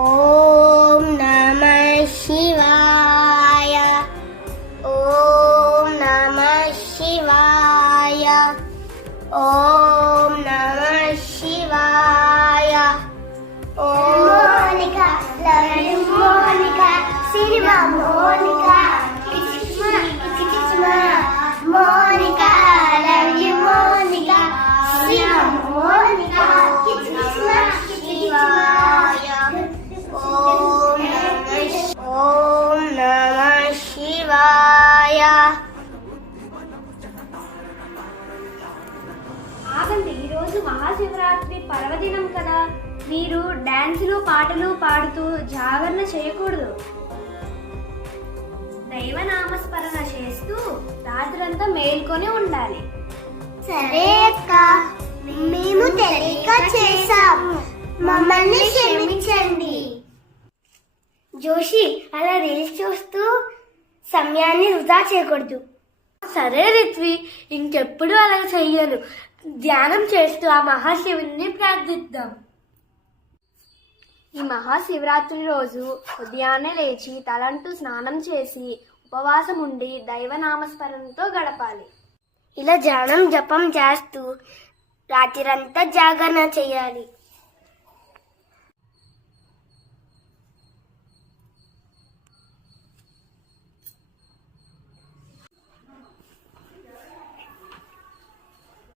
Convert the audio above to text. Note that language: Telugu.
ఓం నమః శివాయ. ఓం నమః శివాయ. ఓం నమః శివాయ. Monica Monica cinema Monica Monica love you Monica cinema Monica శివాయ. ఓం నమః శివాయ. ఆగండి, ఈరోజు మహాశివరాత్రి పర్వదినం కదా, మీరు డాన్సులు పాటలు పాడుతూ జాగరణ చేయకూడదు. దైవనామస్మరణ చేస్తూ రాత్రంతా మేల్కొని ఉండాలి. సరే అక్క, మేము తెలియక చేశాం, మమ్మల్ని క్షమించండి. జోషి, అలా రీల్స్ చూస్తూ సమయాన్ని వృధా చేయకూడదు. సరే రిత్వి, ఇంకెప్పుడు అలా చెయ్యను. ధ్యానం చేస్తూ ఆ మహాశివుని ప్రార్థిద్దాం. ఈ మహాశివరాత్రి రోజు ఉదయాన్నే లేచి తలంటూ స్నానం చేసి ఉపవాసం ఉండి దైవనామస్మరణతో గడపాలి. ఇలా ధ్యానం జపం చేస్తూ రాత్రంతా జాగరణ చేయాలి.